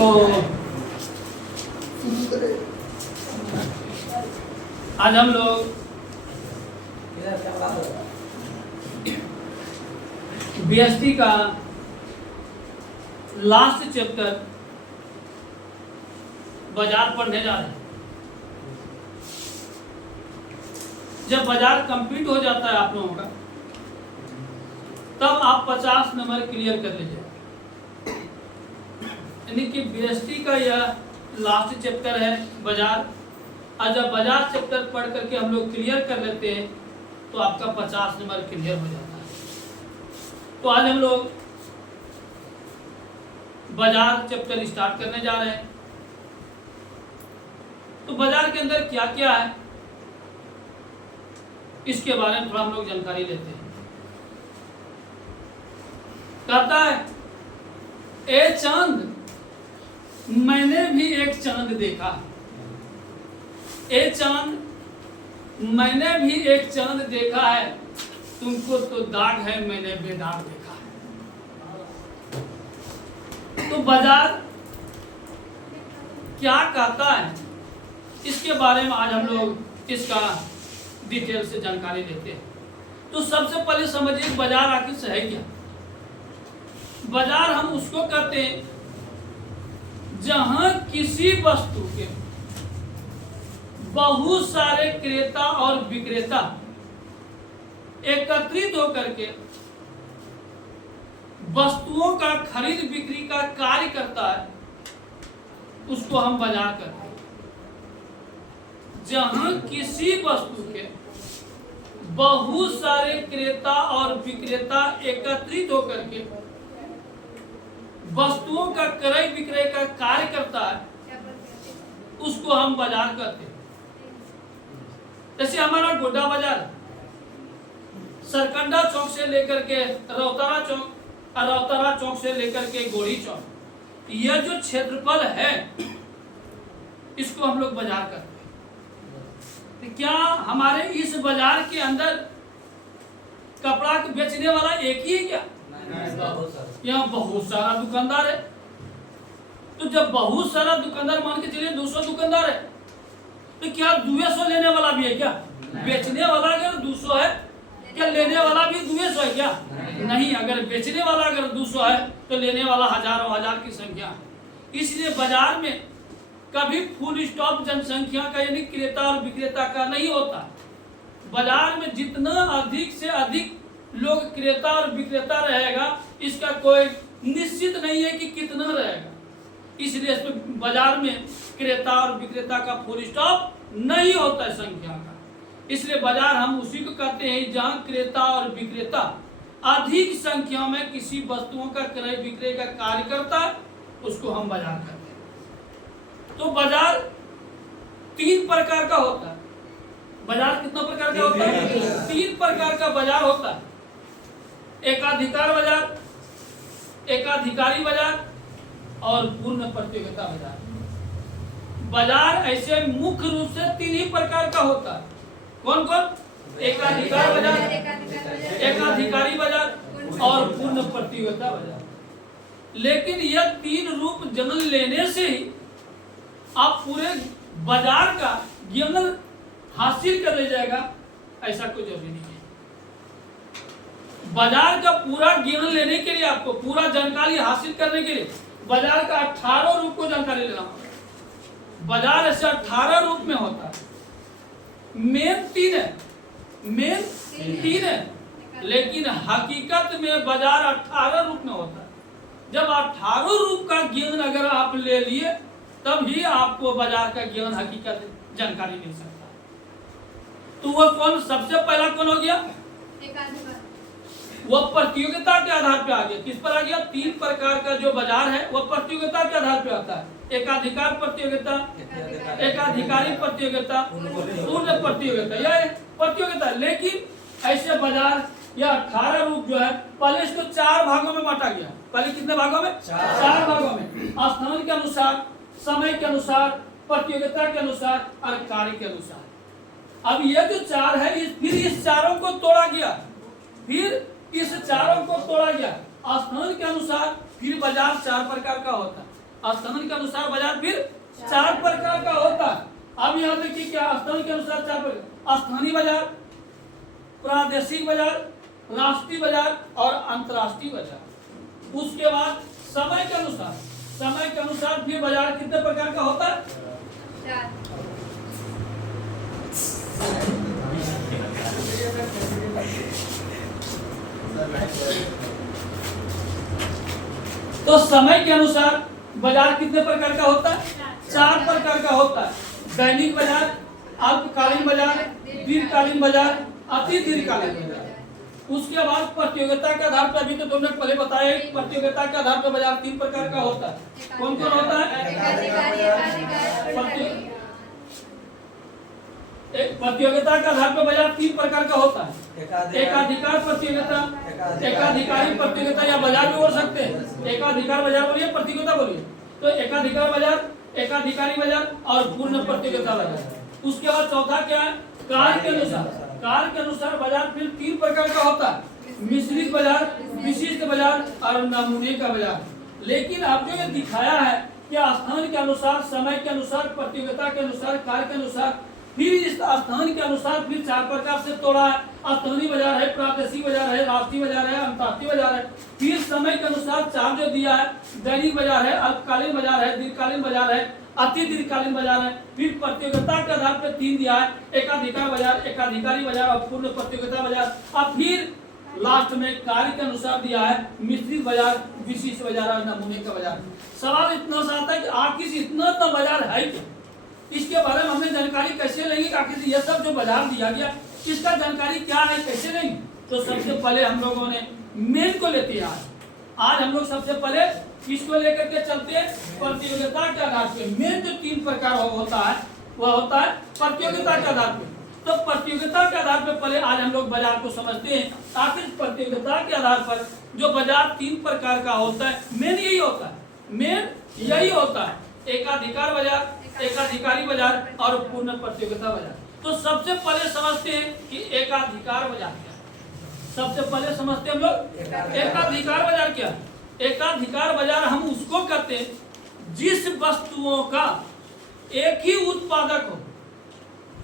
तो आज हम लोग बीएसटी का लास्ट चैप्टर बाजार पढ़ने जा रहे हैं। जब बाजार कंप्लीट हो जाता है आप लोगों का, तब आप 50 नंबर क्लियर कर लीजिए। यानी कि बीएसटी का यह लास्ट चैप्टर है बाजार। और जब बाजार चैप्टर पढ़ करके हम लोग क्लियर कर लेते हैं तो आपका 50 नंबर क्लियर हो जाता है। तो आज हम लोग बाजार चैप्टर स्टार्ट करने जा रहे हैं। तो बाजार के अंदर क्या क्या है इसके बारे में थोड़ा हम लोग जानकारी लेते हैं। कहता है, ए चांद मैंने भी एक चांद देखा। ए चांद मैंने भी एक चांद देखा है, तुमको तो दाग है मैंने बेदाग देखा है। तो बाजार क्या कहता है इसके बारे में आज हम लोग इसका डिटेल से जानकारी लेते हैं। तो सबसे पहले समझिए बाजार आखिर है क्या। बाजार हम उसको कहते हैं जहां किसी वस्तु के बहुत सारे क्रेता और विक्रेता एकत्रित होकर के वस्तुओं का खरीद बिक्री का कार्य करता है, उसको हम बाजार कहते हैं। जहां किसी वस्तु के बहुत सारे क्रेता और विक्रेता एकत्रित होकर के वस्तुओं का क्रय विक्रय का कार्य करता है, उसको हम बाजार कहते हैं। जैसे हमारा गोड्डा बाजार सरकंडा चौक से लेकर के रौतारा चौक और रौतारा चौक से लेकर के गोड़ी चौक, यह जो क्षेत्रफल है इसको हम लोग बाजार कहते हैं। तो क्या हमारे इस बाजार के अंदर कपड़ा बेचने वाला एक ही है क्या? यहाँ बहुत सारा दुकानदार है। तो जब बहुत सारा दुकानदार, मान के चलिए 200 दुकानदार है, तो क्या 200 लेने वाला भी है क्या? बेचने वाला अगर 200 है, क्या लेने वाला भी 200 है क्या? नहीं। अगर बेचने वाला अगर 200 है तो लेने वाला हजारों हजार की संख्या है। इसलिए बाजार में कभी फुल स्टॉप जनसंख्या का यानी क्रेता और विक्रेता का नहीं होता। बाजार में जितना अधिक से अधिक लोग क्रेता और विक्रेता रहेगा, इसका कोई निश्चित नहीं है कि कितना रहेगा। इसलिए बाजार में क्रेता और विक्रेता का फुल स्टॉप नहीं होता है संख्या का। इसलिए बाजार हम उसी को कहते हैं जहां क्रेता और विक्रेता अधिक संख्या में किसी वस्तुओं का क्रय विक्रय का कार्य करता है, उसको हम बाजार कहते हैं। तो बाजार 3 प्रकार का होता है। बाजार कितना प्रकार का होता है? 3 प्रकार का बाजार होता है। एकाधिकार बाजार, एकाधिकारी बाजार और पूर्ण प्रतियोगिता बाजार। बाजार ऐसे मुख्य रूप से 3 ही प्रकार का होता है। कौन कौन? एकाधिकार बाजार, एकाधिकारी बाजार और पूर्ण प्रतियोगिता बाजार। लेकिन यह 3 रूप जान लेने से ही आप पूरे बाजार का ज्ञान हासिल कर ले जाएगा, ऐसा कोई जरूरी नहीं है। बाजार का पूरा ज्ञान लेने के लिए, आपको पूरा जानकारी हासिल करने के लिए बाजार का 18 रूप को जानकारी लेना होगा। बाजार ऐसे 18 रूप में होता है। मेन 3 है, मेन 3 है, लेकिन हकीकत में बाजार 18 रूप में होता है। जब 18 रूप का ज्ञान अगर आप ले लिए, तब ही आपको बाजार का ज्ञान हकीकत जानकारी मिल सकता है। तो वह कौन? सबसे पहला कौन हो गया? वह प्रतियोगिता के आधार पे आ गया। किस पर आ गया? 3 प्रकार का जो बाजार है वह प्रतियोगिता के आधार पे आता है। एकाधिकार प्रतियोगिता, एकाधिकारी प्रतियोगिता, पूर्ण प्रतियोगिता, यह प्रतियोगिता। लेकिन ऐसे बाजार यह 18 रूप जो है, पहले इसको 4 भागों में बांटा गया। पहले कितने भागों में? 4 भागों में। स्थान के अनुसार, समय के अनुसार, प्रतियोगिता के अनुसार और कार्य के अनुसार। अब ये जो 4 है, फिर इस चारों को तोड़ा गया, फिर इस चारों को तोड़ा गया। स्थान के अनुसार फिर बाजार 4 प्रकार का होता है। स्थान के अनुसार बाजार फिर 4 प्रकार का होता है। अब यहाँ देखिए क्या, स्थान के अनुसार 4 प्रकार, स्थानीय बाजार, प्रादेशिक बाजार, राष्ट्रीय बाजार और अंतर्राष्ट्रीय बाजार। उसके बाद समय के अनुसार फिर बाजार कितने प्रकार का होता है? 4। तो समय के अनुसार बाजार कितने प्रकार का होता है? 4 प्रकार का होता है। दैनिक बाजार, अल्पकालीन बाजार, दीर्घकालीन बाजार, अति दीर्घकालीन बाजार। उसके बाद प्रतियोगिता के आधार पर, अभी तो तुमने पहले बताया, प्रतियोगिता के आधार पर बाजार 3 प्रकार का होता है। कौन कौन होता है? प्रतियोगिता के आधार पर बाजार 3 प्रकार का होता है। एकाधिकार प्रतियोगिता, एकाधिकारी प्रतियोगिता, या बाजार भी बोल सकते हैं। एकाधिकार बाजार बोलिए, प्रतियोगिता बोलिए। तो एकाधिकार बाजार, एकाधिकारी बाजार और पूर्ण प्रतियोगिता बाजार। उसके बाद चौथा क्या है? कार्य के अनुसार बाजार फिर 3 प्रकार का होता है। मिश्रित बाजार, विशिष्ट बाजार और नमूने का बाजार। लेकिन अब जो ये दिखाया है कि स्थान के अनुसार, समय के अनुसार, प्रतियोगिता के अनुसार, कार्य के अनुसार, फिर इस स्थान के अनुसार फिर 4 प्रकार से तोड़ा है। स्थानीय बाजार है, प्रादेशिक बाजार है, राष्ट्रीय बाजार है, अंतर्राष्ट्रीय बाजार है। फिर समय के अनुसार 4 जो दिया है, दैनिक बाजार है, अल्पकालीन बाजार है, दीर्घकालीन बाजार है, अति दीर्घकालीन बाजार है। फिर प्रतियोगिता के आधार पर 3 दिया है, एकाधिकार बाजार, एकाधिकारी बाजार और पूर्ण प्रतियोगिता बाजार। अब फिर लास्ट में कार्य के अनुसार दिया है, मिश्रित बाजार, विशिष्ट बाजार और नमूने का बाजार। सवाल इतना सा आता है कि आखिर इतना बाजार है क्या? इसके बारे में हमें जानकारी कैसे लेंगे? आखिर ये सब जो बाजार दिया गया, इसका जानकारी क्या है, कैसे लेंगे? तो सबसे पहले हम लोगों ने मेन को लेते हैं। आज हम लोग सबसे पहले किसको लेकर के चलते हैं? प्रतियोगिता के आधार पे। मेन जो 3 प्रकार होता है वह होता है प्रतियोगिता के आधार पे। तो प्रतियोगिता के आधार पे पहले आज हम लोग बाजार को समझते हैं। आखिर प्रतियोगिता के आधार पर जो बाजार 3 प्रकार का होता है, मेन यही होता है, मेन यही होता है। एकाधिकार बाजार, एकाधिकारी बाजार और पूर्ण प्रतियोगिता बाजार। तो सबसे पहले समझते हैं कि एकाधिकार बाजार क्या है। सबसे पहले समझते हैं हम लोग एकाधिकार बाजार क्या है। एकाधिकार बाजार हम उसको कहते हैं जिस वस्तुओं का एक ही उत्पादक हो,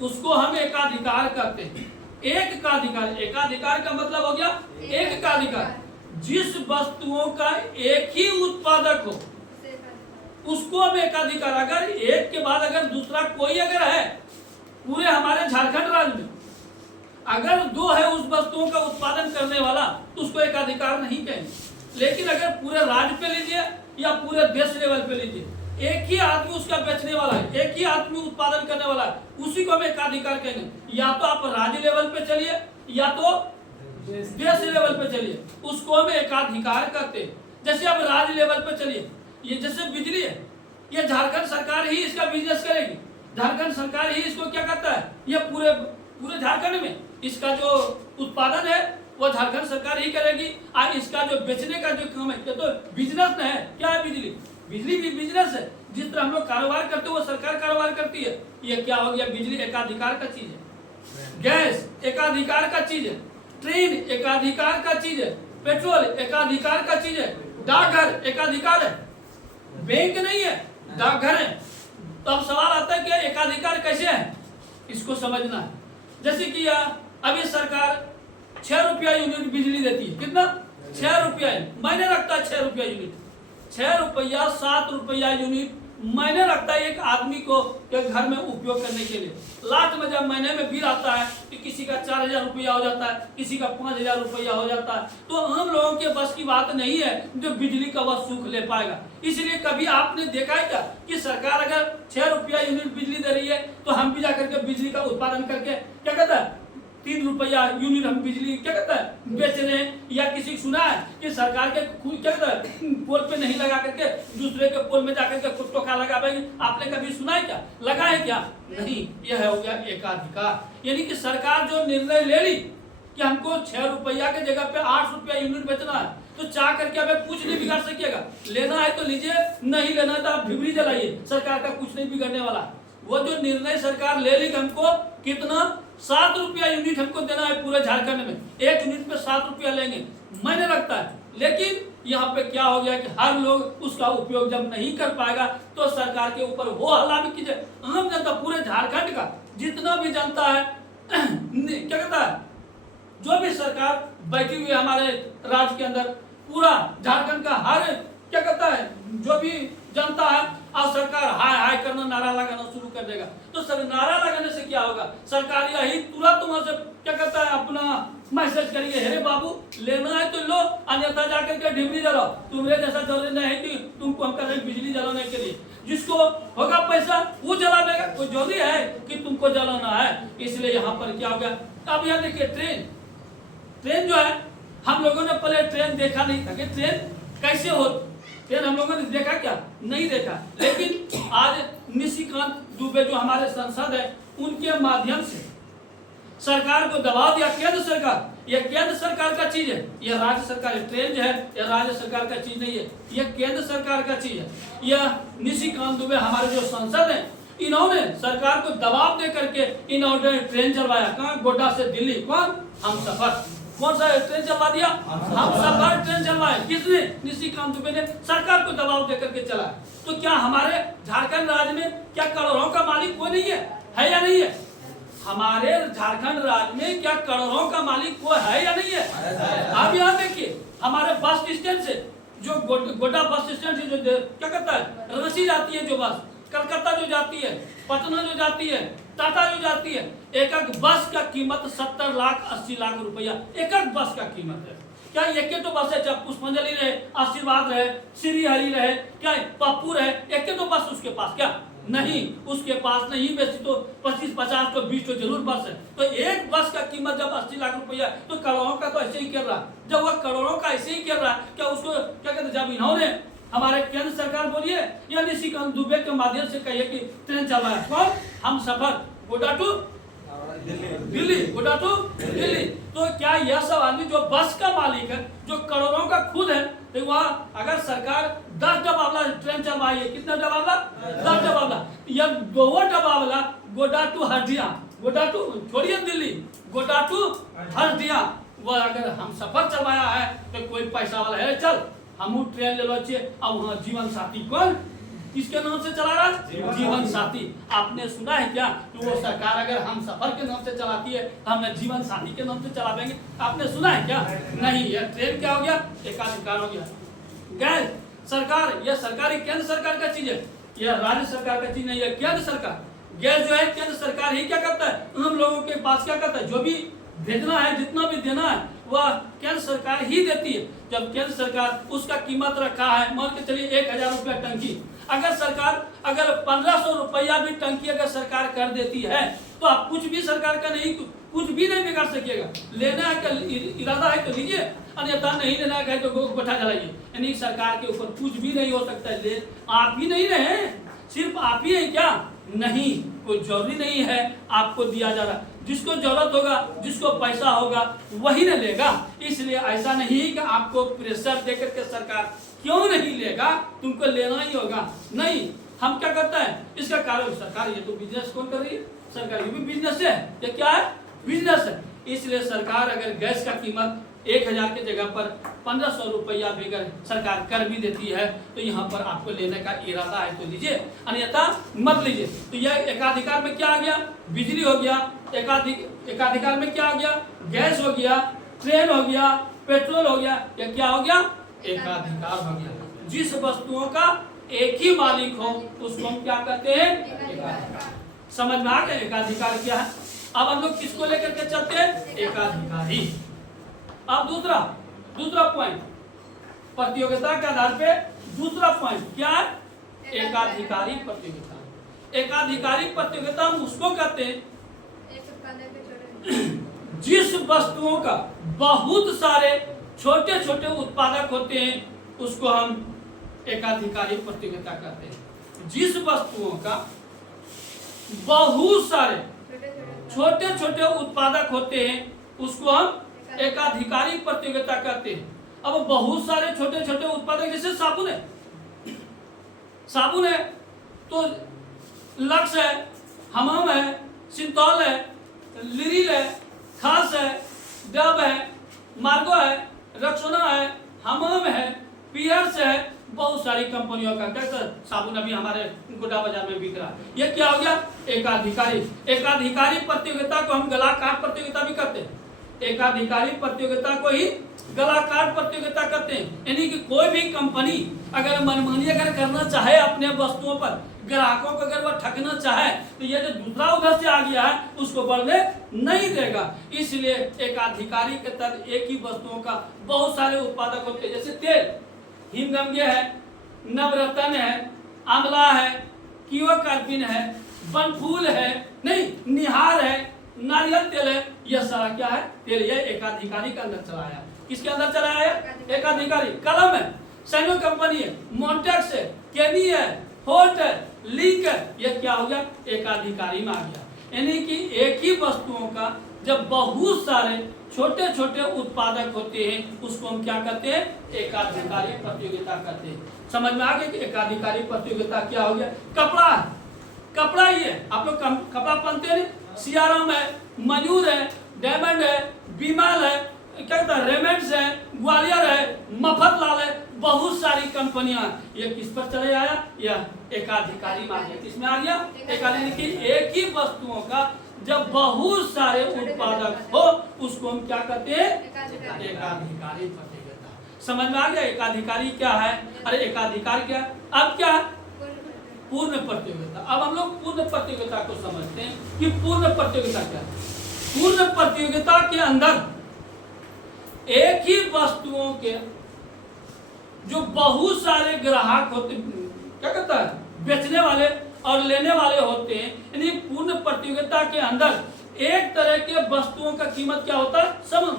उसको हम एकाधिकार कहते हैं। एक का अधिकार, एकाधिकार का मतलब हो गया एक का अधिकार। जिस वस्तुओं का एक ही उत्पादक हो उसको हम एकाधिकार। अगर एक के बाद अगर दूसरा कोई अगर है, पूरे हमारे झारखंड राज्य में अगर 2 है उस वस्तुओं का उत्पादन करने वाला, तो उसको एकाधिकार नहीं कहेंगे। लेकिन अगर पूरे राज्य पे लीजिए या पूरे देश लेवल पे लीजिए, एक ही आदमी उसका बेचने वाला है, एक ही आदमी उत्पादन करने वाला है, उसी को हम एकाधिकार कहेंगे। या तो आप राज्य लेवल पे चलिए या तो देश लेवल पे चलिए, उसको हम एकाधिकार कहते हैं। जैसे आप राज्य लेवल पे चलिए, ये जैसे बिजली है, ये झारखंड सरकार ही इसका बिजनेस करेगी। झारखंड सरकार ही इसको क्या करता है, ये पूरे झारखंड में इसका जो उत्पादन है वो झारखंड सरकार ही करेगी। और इसका जो बेचने का जो काम है, तो बिजनेस न है। क्या है? बिजली भी बिजनेस है। जिस तरह हम लोग कारोबार करते हैं वो सरकार कारोबार करती है। ये क्या हो गया? बिजली एकाधिकार का चीज है, गैस एकाधिकार का चीज है, ट्रेन एकाधिकार का चीज है, पेट्रोल एकाधिकार का चीज है, डाकघर एकाधिकार है, बैंक नहीं है, डाकघर है। तो अब सवाल आता है कि एकाधिकार कैसे है, इसको समझना है। जैसे कि अभी सरकार 6 रुपया यूनिट बिजली देती है। कितना? 6 रुपया मायने रखता है। 6 रुपया यूनिट, 6 रुपया 7 रुपया यूनिट मायने रखता है एक आदमी को के घर में उपयोग करने के लिए। लास्ट में जब महीने में बिल आता है कि किसी का 4000 रुपया हो जाता है, किसी का 5000 रुपया हो जाता है, तो आम लोगों के बस की बात नहीं है जो बिजली का वह सुख ले पाएगा। इसलिए कभी आपने देखा है क्या कि सरकार अगर 6 रुपया यूनिट बिजली दे रही है तो हम भी जाकर के बिजली का उत्पादन करके क्या कहता है 3 रुपया यूनिट हम बिजली क्या कहता है बेच रहे हैं। या किसी को सुना है कि सरकार के क्या कहता है पोल पे नहीं लगा करके दूसरे के पोल में जाकर के खुद टोका लगा पाएंगे। आपने कभी सुना है क्या? लगा है क्या? नहीं। यह हो गया एकाधिकार। यानी कि सरकार जो निर्णय ले ली कि हमको 6 रुपया के जगह पे 8 रुपया यूनिट बेचना है, तो चाह करके हमें कुछ नहीं बिगाड़ सकिएगा। लेना है तो लीजिए, नहीं लेना है तो आप भिबरी जलाइए, सरकार का कुछ नहीं बिगड़ने वाला। वो जो निर्णय सरकार ले ली हमको कितना 7 रुपया यूनिट हमको देना है पूरे झारखंड में, 1 यूनिट पे 7 रुपया लेंगे, मायने रखता है। लेकिन यहाँ पे क्या हो गया कि हर लोग उसका उपयोग जब नहीं कर पाएगा तो सरकार के ऊपर वो हल्ला भी कीजिए। आम जनता पूरे झारखंड का जितना भी जनता है क्या कहता है, जो भी सरकार बैठी हुई है हमारे राज्य के अंदर, पूरा झारखंड का हर क्या कहता है जो भी जनता है, अब सरकार हाय हाय करना, नारा लगाना शुरू कर देगा। तो सर नारा लगाने से क्या होगा, सरकार यही तुरंत वहां से क्या कहता है अपना मैसेज करिए, अरे बाबू लेना है तो लो, अन्यथा जाकर के ढिबरी जलाओ। तुम्हारे जैसा जरूरी नहीं है कि तुमको हम करें बिजली जलाने के लिए, जिसको होगा पैसा वो जला देगा, कोई जरूरी है कि तुमको जलाना है। इसलिए यहाँ पर क्या हो गया, अब यहाँ देखिए ट्रेन जो है, हम लोगों ने पहले ट्रेन देखा नहीं था कि ट्रेन कैसे हो, ट्रेन हम लोगों ने देखा क्या, नहीं देखा। लेकिन आज निशिकांत दुबे जो हमारे सांसद है, उनके माध्यम से सरकार को दबाव दिया। केंद्र सरकार, यह केंद्र सरकार का चीज है, यह राज्य सरकार, ट्रेन जो है यह राज्य सरकार का चीज नहीं है, यह केंद्र सरकार का चीज है। यह निशिकांत दुबे हमारे जो सांसद हैं, इन्होंने सरकार को दबाव दे करके इन्होंने ट्रेन चलवाया। कहाँ, गोड्डा से दिल्ली। कौन, हम सफर। कौन सा ट्रेन चलवा दिया, हम सफर ट्रेन चलवाए। किसने, निशिकांत दुबे ने सरकार को दबाव दे करके चला। तो क्या हमारे झारखंड राज्य में क्या करोड़ों का मालिक कोई नहीं है या नहीं है? हमारे झारखंड राज्य में क्या करोड़ों का मालिक कोई है या नहीं है? आप यहाँ देखिए, हमारे बस स्टैंड से जो गोड्डा बस स्टैंड से जो क्या कहता है रांची जाती है जो बस, कलकत्ता जो जाती है, पटना जो जाती है, टाटा जो जाती है, एक बस का कीमत 70 लाख 80 लाख रुपया एक बस का कीमत है। क्या एक तो बस है, चाहे पुष्पांजलि रहे, आशीर्वाद रहे, श्री हरि रहे, क्या पप्पू रहे, एक तो बस उसके पास क्या नहीं, उसके पास नहीं, वैसे तो 25 50 तो 20 तो जरूर बस है। तो एक बस का कीमत जब 80 लाख रुपया, तो करोड़ों का तो ऐसे ही कर रहा। जब वह करोड़ों का ऐसे ही कर रहा, क्या उसको क्या कहते, जब इन्होंने हमारे केंद्र सरकार बोलिए या निशिकांत दुबे के माध्यम से कहिए कि ट्रेन चल रहा है, कौन, हम सफर, गोड्डा टू दिल्ली, गोड्डा टू दिल्ली। तो क्या यह सब आदमी जो बस का मालिक है, जो करोड़ों का खुद है, तो वह अगर सरकार 10 डब्बा ट्रेन चलवाई है, कितना डब्बा, 10 डब्बा, या 2 डब्बा गोड्डा टू हल्दिया, गोड्डा टू छोड़िए दिल्ली, गोड्डा टू हल्दिया, वह अगर हम सफर चलवाया है तो कोई पैसा वाला है, चल हम ट्रेन ले लो चाहिए। अब वहाँ जीवन साथी कौन, किसके नाम से चला रहा है, जीवन साथी। आपने सुना है क्या कि वो सरकार अगर हम सफर के नाम से चलाती है, हम जीवन साथी के नाम से चलावेंगे? आपने सुना है क्या? नहीं। यह ट्रेन क्या हो गया, एकाधिकार हो गया। गैस सरकार, यह सरकारी केंद्र सरकार का चीज है, यह राज्य सरकार का चीज नहीं है, केंद्र सरकार। गैस जो है केंद्र सरकार ही क्या करता है, हम लोगों के पास क्या करता है, जो भी भेजना है, जितना भी देना है, वह केंद्र सरकार ही देती है। जब केंद्र सरकार उसका कीमत रखा है, मान के चलिए 1000 रुपया टंकी, अगर सरकार अगर 1500 रुपया भी टंकी अगर सरकार कर देती है, तो आप कुछ भी सरकार का नहीं, कुछ भी नहीं बिगाड़ सकेगा। लेना का इरादा है तो लीजिए, अन्यथा नहीं लेना है तो बैठा जलाइए। यानी सरकार के ऊपर कुछ भी नहीं हो सकता है। ले आप ही नहीं रहे, सिर्फ आप ही है क्या? नहीं, कोई जरूरी नहीं है आपको दिया जा रहा। जिसको जरूरत होगा, जिसको पैसा होगा, वही न लेगा। इसलिए ऐसा नहीं कि आपको प्रेशर देकर के सरकार क्यों नहीं लेगा, तुमको लेना ही होगा। नहीं, हम क्या करते हैं, इसका कारण सरकार, ये तो बिजनेस कौन कर रही है, सरकार, ये भी बिजनेस है। ये क्या है, बिजनेस है। इसलिए सरकार अगर गैस का कीमत 1000 के जगह पर 1500 रुपया भी अगर सरकार कर भी देती है, तो यहाँ पर आपको लेने का इरादा है तो लीजिए, अन्यथा मत लीजिए। तो यह एकाधिकार में क्या आ गया, बिजली हो गया, एकाधिकार में क्या हो गया, गैस हो गया, ट्रेन हो गया, पेट्रोल हो गया, या क्या हो गया, एकाधिकार हो गया। जिस वस्तुओं का एक ही मालिक हो उसको हम क्या कहते हैं, एकाधिकार। समझ में आ गया एकाधिकार क्या है? अब हम लोग किसको लेकर के चलते हैं, एकाधिकारी। अब दूसरा पॉइंट, प्रतियोगिता के आधार पे दूसरा पॉइंट क्या है, एकाधिकारी प्रतियोगिता। एकाधिकारी प्रतियोगिता हम उसको कहते हैं जिस वस्तुओं का बहुत सारे छोटे छोटे उत्पादक होते हैं, उसको हम एकाधिकारी प्रतियोगिता कहते हैं। जिस वस्तुओं का बहुत सारे छोटे छोटे उत्पादक होते हैं, उसको हम एकाधिकारी प्रतियोगिता कहते हैं। अब बहुत सारे छोटे छोटे उत्पादक, जैसे साबुन है तो लक्स है, हमाम है, सिंतौल है, लिरिल है, खास है, डब है, मार्गो है, रक्सोना है, हमाम है, पियर्स है, बहुत सारी कंपनियों का कैसे साबुन अभी हमारे गोड्डा बाजार में बिक रहा है। ये क्या हो गया? एकाधिकारी। एकाधिकारी प्रतियोगिता को हम गला काट प्रतियोगिता भी कहते हैं। एकाधिकारी प्रतियोगिता को ही गला काट प्रतियोगिता कहते हैं। यानी कि कोई भी कंपनी अगर मनमानी अगर करना चाहे अपने वस्तुओं पर, ग्राहकों को अगर वह ठगना चाहे, तो ये जो दूसरा उधर से आ गया है उसको बढ़ने नहीं देगा। इसलिए एकाधिकारी के तहत एक ही वस्तुओं का बहुत सारे उत्पादक होते हैं, जैसे तेल, हिमगंगे है, नवरत्न है, आंवला है, कीओकार्पिन है, बनफूल है, नहीं निहार है, नारियल तेल है। यह सारा क्या है? तेल। ये एकाधिकारी के अंदर चला आया। किसके अंदर चला आया? एकाधिकारी। कलम है, सैनो कंपनी है, मॉन्टेक्स है, केनी है, होल्ट है, लीक है। यह क्या हो गया? एकाधिकारी में आ गया। यानी कि एक ही वस्तुओं का जब बहुत सारे छोटे छोटे उत्पादक होते हैं उसको हम क्या कहते हैं? एकाधिकारी प्रतियोगिता कहते हैं। समझ में आ गया कि एकाधिकारी प्रतियोगिता क्या हो गया? कपड़ा, कपड़ा ही है। आप लोग कपड़ा पहनते हैं, सियाराम है, मयूर है, डायमंड है, बीमाल है, क्या कहता है, रेमेंड्स है, ग्वालियर है, मफतलाल है, बहुत सारी कंपनियां। ये किस पर चले आया? यह एकाधिकारी में आ गया। किसमें आ गया? एकाधिकारी की एक ही वस्तुओं का जब बहुत सारे उत्पादक हो उसको हम क्या कहते हैं? एकाधिकारी प्रतियोगिता। समझ में आ गया एकाधिकारी क्या है? अरे एकाधिकार क्या है? अब क्या है? पूर्ण प्रतियोगिता। अब हम लोग पूर्ण प्रतियोगिता को समझते हैं कि पूर्ण प्रतियोगिता क्या है। पूर्ण प्रतियोगिता के अंदर एक ही वस्तुओं के जो बहुत सारे ग्राहक होते, क्या कहता है, बेचने वाले और लेने वाले होते हैं। यानी पूर्ण प्रतियोगिता के अंदर एक तरह के वस्तुओं का कीमत क्या होता है? समान।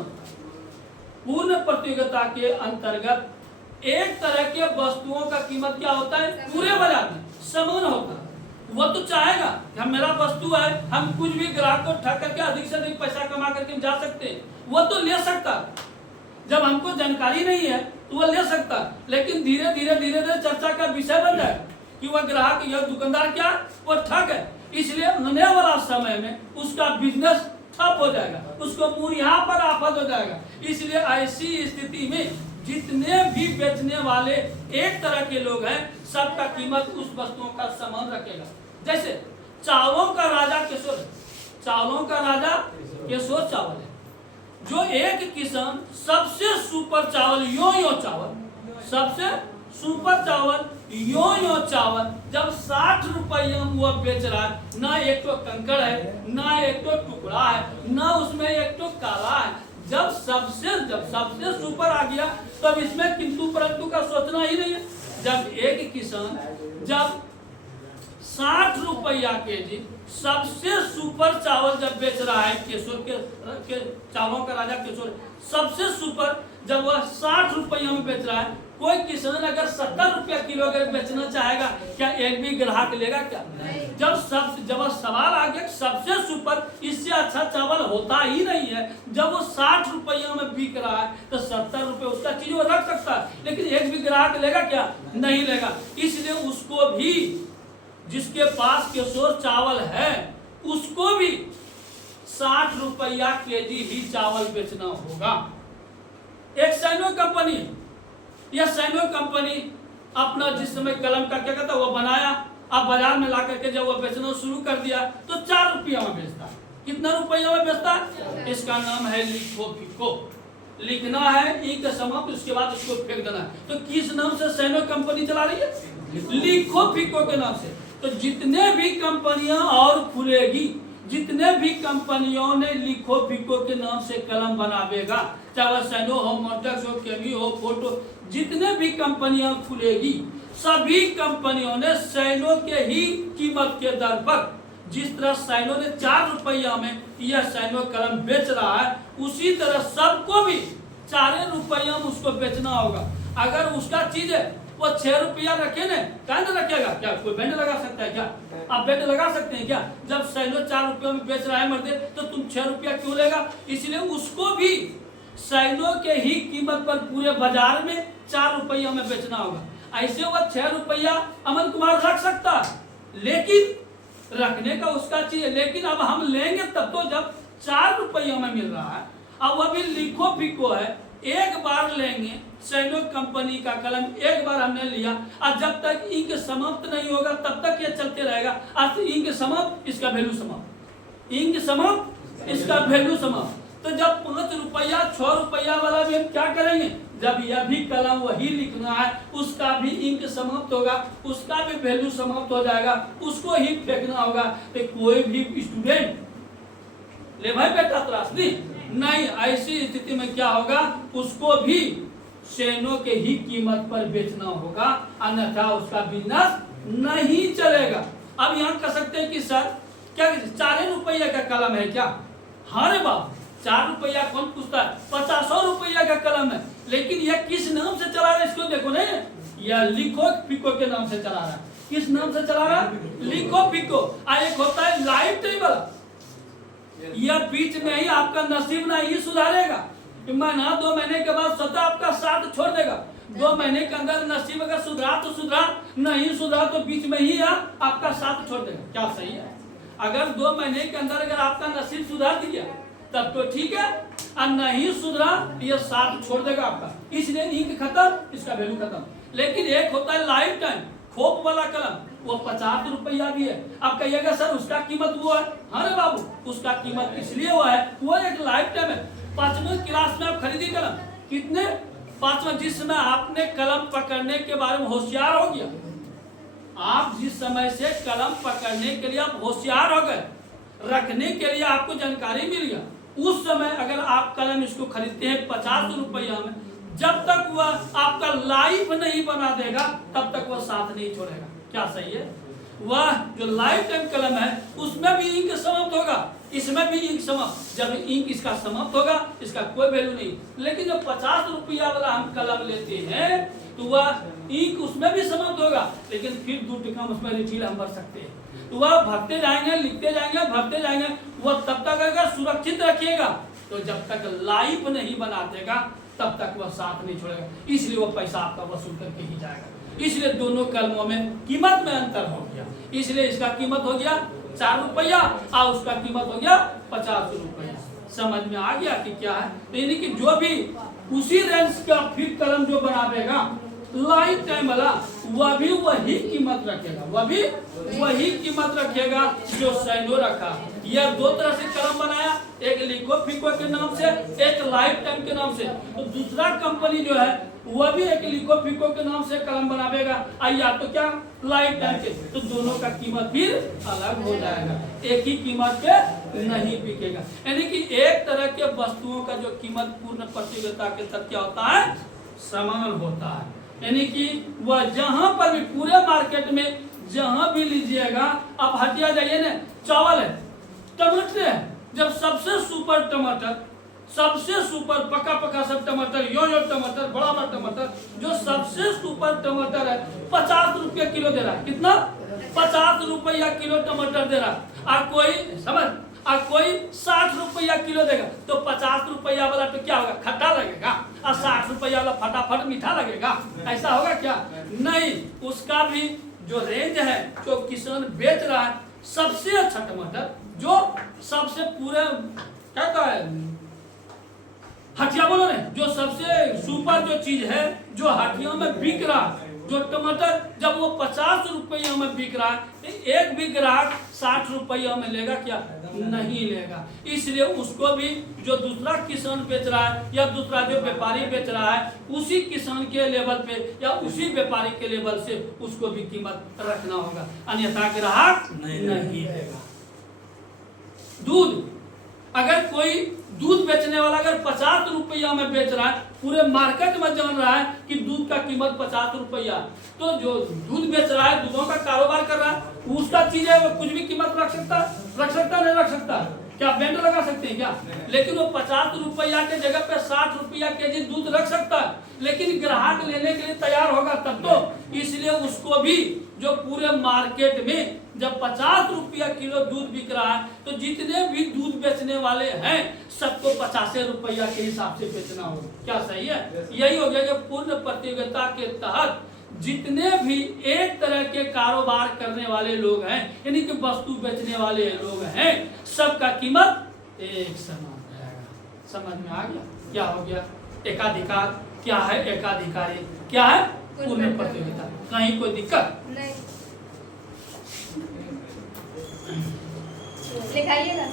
पूर्ण प्रतियोगिता के अंतर्गत एक तरह के वस्तुओं का कीमत क्या होता है? पूरे बाजार में समान होता है। वह तो चाहेगा कि हम, मेरा वस्तु है, हम कुछ भी ग्राहक को ठग करके अधिक से अधिक पैसा कमा करके जा सकते हैं। वह तो ले सकता, जब हमको जानकारी नहीं है तो वह ले सकता, लेकिन धीरे धीरे धीरे धीरे चर्चा का विषय बन जाए कि वह ग्राहक या दुकानदार क्या, वो ठग है। इसलिए आने वाला समय में उसका बिजनेस ठप हो जाएगा, उसको मुहैया पर आफत हो जाएगा। इसलिए ऐसी स्थिति में जितने भी बेचने वाले एक तरह के लोग हैं, सबका कीमत उस वस्तुओं का समान रखेगा। जैसे चावलों का राजा केशोर, चावलों का राजा केशोर चावल है, जो एक किसान सबसे सुपर चावल यो चावल, सबसे सुपर चावल यो चावल जब 60 रुपये में वो बेच रहा है, ना एक तो कंकड़ है, ना एक तो टुकड़ा है, ना उसमें एक तो काला है। जब सबसे सुपर आ गया तब इसमें किंतु परंतु का सोचना ही नहीं है। जब एक किसान जब 60 रुपया केजी सबसे सुपर चावल जब बेच रहा है, केशोर के चावलों का राजा केशोर सबसे सुपर जब वह 60 रुपया में बेच रहा है, कोई किसान अगर 70 रुपया किलो अगर बेचना चाहेगा, क्या एक भी ग्राहक लेगा क्या? जब सवाल आ गया सबसे सुपर, इससे अच्छा चावल होता ही नहीं है। जब वो 60 रुपया में बिक रहा है तो 70 रुपये उसका चीज वो रख सकता है, लेकिन एक भी ग्राहक लेगा क्या? नहीं लेगा। इसलिए उसको भी, जिसके पास केशोर चावल है, उसको भी 60 रुपया केजी ही चावल बेचना होगा। एक सैनो कंपनी, यह सैनो कंपनी अपना जिस समय कलम का क्या कहता है वो बनाया, अब बाजार में ला करके जब वो बेचना शुरू कर दिया तो 4 रुपया में बेचता है। कितना रुपया में बेचता है? इसका नाम है लिखो फिको। लिखना है ई का समाप्त, उसके बाद उसको फेंक देना है। तो किस नाम से सैनो कंपनी चला रही है? लिखो फिको के नाम से। तो जितने भी कंपनियां और खुलेगी, जितने भी कंपनियों ने लिखो फिको के नाम से कलम बनावेगा, चाहे सैनो हो, मॉन्टेक्स हो, केमी हो, फोटो, जितने भी कंपनियां खुलेगी, सभी कंपनियों ने सैनो के ही कीमत के दर पर, जिस तरह सैनो ने 4 रुपया में यह सैनो कलम बेच रहा है, उसी तरह सबको भी 4 रुपया में उसको बेचना होगा। अगर उसका चीज है वो 6 रुपया रखे न, क्या न रखेगा? क्या कोई बैंड लगा सकता है क्या? आप बैंड लगा सकते हैं क्या? जब सैनो 4 रुपया में बेच रहा है मर्दे, तो तुम 6 रुपया क्यों लेगा? इसलिए उसको भी सैनो के ही कीमत पर पूरे बाजार में 4 रुपया में बेचना होगा। ऐसे वह 6 रुपया अमन कुमार रख सकता है, लेकिन रखने का उसका चाहिए। लेकिन अब हम लेंगे तब तो जब 4 रुपया में मिल रहा है। अब वह भी लिखो फिको है, एक बार लेंगे सैनो कंपनी का कलम एक बार हमने लिया और जब तक इंक समाप्त नहीं होगा तब तक ये चलते रहेगा। अर्थ इंक समाप्त, इसका वैल्यू समाप्त, इंक समाप्त, इसका वैल्यू समाप्त। तो जब 5 रुपया 6 रुपया वाला भी हम क्या करेंगे, जब यह भी कलम वही लिखना है उसका भी इंक समाप्त होगा, उसका भी वैल्यू समाप्त हो जाएगा, उसको ही फेंकना होगा। तो कोई भी स्टूडेंट ले भाई बेटा त्रासदी नहीं, ऐसी स्थिति में क्या होगा, उसको भी शेनों के ही कीमत पर बेचना होगा, अन्यथा उसका बिजनेस नहीं चलेगा। अब यहाँ कह सकते हैं कि सर क्या 4 रुपया का कलम है क्या? हाँ रे बाप, 4 रुपया कौन पूछता है, 50 रुपया का कलम है, लेकिन यह किस नाम से चला रहा है इसको देखो नहीं, यह लिखो फिको के नाम से चला रहा है। किस नाम से चला रहा है? लिखो फिको। एक होता है लाइफ टेबल, यह बीच में ही आपका नसीब नहीं सुधारेगा, महीना 2 महीने के बाद स्वतः आपका साथ छोड़ देगा। 2 महीने के अंदर नसीब अगर सुधरा तो सुधरा, नहीं सुधरा तो बीच में ही आपका साथ छोड़ देगा। क्या सही है? अगर 2 महीने के अंदर अगर आपका नसीब सुधार दिया तब तो ठीक है, और नहीं सुधरा तो ये साथ छोड़ देगा आपका, इसलिए इंक खत्म, इसका वैल्यू खत्म। लेकिन एक होता है लाइफ टाइम खोप वाला कलम, वो 50 रुपया भी है। अब कहिएगा सर उसका कीमत वो है, हाँ रे बाबू उसका कीमत इसलिए वो है, वो एक लाइफ टाइम है। 5वीं क्लास में आप खरीदी कलम कितने, 5वां, जिस समय आपने कलम पकड़ने के बारे में होशियार हो गया, आप जिस समय से कलम पकड़ने के लिए आप होशियार हो गए, रखने के लिए आपको जानकारी मिल गया, उस समय अगर आप कलम इसको खरीदते हैं 50 रुपया में, जब तक वह आपका लाइफ नहीं बना देगा तब तक वह साथ नहीं छोड़ेगा। क्या सही है? वह जो लाइफ टाइम कलम है उसमें भी इंक समाप्त होगा, इसमें भी इंक समाप्त। जब इंक इसका समाप्त होगा इसका कोई वैल्यू नहीं। लेकिन जब 50 रुपया वाला हम कलम लेते हैं तो वह इंक उसमें भी समाप्त होगा, लेकिन फिर 2 टका उसमें रिफिल हम भर सकते हैं। तो वह भरते जाएंगे, लिखते जाएंगे, भरते जाएंगे, वह तब तक अगर सुरक्षित रखिएगा तो जब तक लाइफ नहीं बना देगा तब तक वह साथ नहीं छोड़ेगा, इसलिए वह पैसा आपका वसूल करके ही जाएगा। इसलिए दोनों कलमों में कीमत में अंतर हो गया, इसलिए इसका कीमत हो गया 4 रुपया और उसका कीमत हो गया 50 रुपया। समझ में आ गया कि क्या है? तो यानी कि जो भी उसी रेंज का फिर कलम जो बनावेगा लाइफ टाइम वाला, वह भी वही कीमत रखेगा, वह भी वही कीमत रखेगा जो सैनो रखा। यह 2 तरह से कलम बनाया, एक लिखो फिको के नाम से, एक लाइफ टाइम के नाम से। तो दूसरा कंपनी जो है वह भी एक लिखो फिको के नाम से कलम बनावेगा, या तो क्या लाइफ टाइम के, तो दोनों का कीमत फिर अलग हो जाएगा, एक ही कीमत पे नहीं बिकेगा। यानी कि एक तरह के वस्तुओं का जो कीमत पूर्ण प्रतियोगिता के साथ क्या होता है, समान होता है। यानी कि वह जहां पर भी पूरे मार्केट में जहां भी लीजिएगा, आप हटिया जाइए ना, चावल है, टमाटर है, जब सबसे सुपर टमाटर, सबसे सुपर पका पका सब टमाटर, यो टमाटर, बड़ा बड़ा टमाटर, जो सबसे सुपर टमाटर है 50 रुपया किलो दे रहा है। कितना? 50 रुपया किलो टमाटर दे रहा है। और कोई समझ, और कोई 60 रुपया किलो देगा, तो 50 रुपया वाला तो क्या होगा, खट्टा लगेगा, और 60 रुपया वाला फटाफट मीठा लगेगा। ऐसा होगा क्या? नहीं, उसका भी जो रेंज है, जो किसान बेच रहा है, सबसे अच्छा टमाटर, जो सबसे पूरे क्या है, हटिया बोलो ने, जो सबसे सुपर जो चीज है, जो हटिया में बिक रहा है, जो टमाटर, जब वो 50 रुपया में बिक रहा है, एक भी ग्राहक 60 रुपया में लेगा क्या? नहीं लेगा। इसलिए उसको भी जो दूसरा किसान बेच रहा है या दूसरा जो व्यापारी बेच रहा है, उसी किसान के लेवल पे या उसी व्यापारी के लेवल से उसको भी कीमत रखना होगा, अन्यथा ग्राहक नहीं लेगा। दूध, अगर कोई दूध बेचने वाला अगर 50 रुपया में बेच रहा है, पूरे मार्केट में जान रहा है कि दूध का कीमत 50 रुपया, तो जो दूध बेच रहा है, दूधों का कारोबार कर रहा है, उसका चीज है, वो कुछ भी कीमत रख सकता नहीं रख सकता? क्या बैंड लगा सकते हैं क्या? लेकिन वो 50 रुपया के जगह पे 60 रुपया केजी दूध रख सकता है, लेकिन ग्राहक लेने के लिए तैयार होगा तब तो। इसलिए उसको भी जो पूरे मार्केट में जब 50 रुपया किलो दूध बिक रहा है, तो जितने भी दूध बेचने वाले हैं सबको 50 रुपया के हिसाब से बेचना होगा। क्या सही है? यही हो गया कि पूर्ण प्रतियोगिता के तहत जितने भी एक तरह के कारोबार करने वाले लोग हैं, यानी कि वस्तु बेचने वाले लोग हैं, सबका कीमत एक समान रहेगा। समझ में आ गया? क्या हो गया? एकाधिकार क्या है एकाधिकारी, क्या है पूर्ण प्रतियोगिता। कहीं कोई दिक्कत नहीं लिखाइएगा।